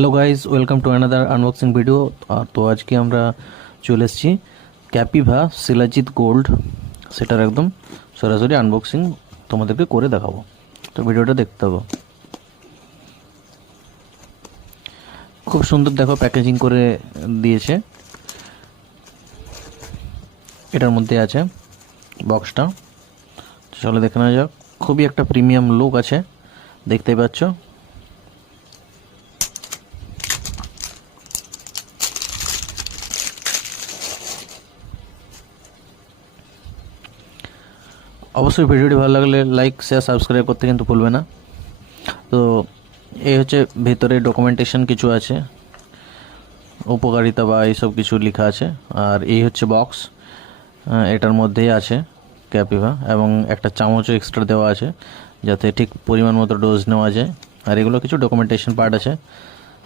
Hello guys, welcome to another unboxing video. তো আজকে আমরা চলে এসেছি ক্যাপিভা শিলাজিৎ গোল্ড, সেটার একদম সরাসরি আনবক্সিং তোমাদেরকে করে দেখাবো। তো ভিডিওটা দেখতে হবে। খুব সুন্দর দেখো প্যাকেজিং করে দিয়েছে। এটার মধ্যে আছে বক্সটা, চলো দেখে নেওয়া যাক। খুবই একটা প্রিমিয়াম লুক আছে, দেখতেই পাচ্ছ। অবশ্যই ভিডিওটি ভালো লাগলে লাইক, শেয়ার, সাবস্ক্রাইব করতে কিন্তু ভুলবে না। তো এই হচ্ছে ভেতরে ডকুমেন্টেশন কিছু আছে, উপকারিতা বা এইসব কিছু লেখা আছে। আর এই হচ্ছে বক্স, এটার মধ্যেই আছে ক্যাপিভা, এবং একটা চামচও এক্সট্রা দেওয়া আছে যাতে ঠিক পরিমাণ মতো ডোজ নেওয়া যায়। আর এগুলো কিছু ডকুমেন্টেশন পার্ট আছে,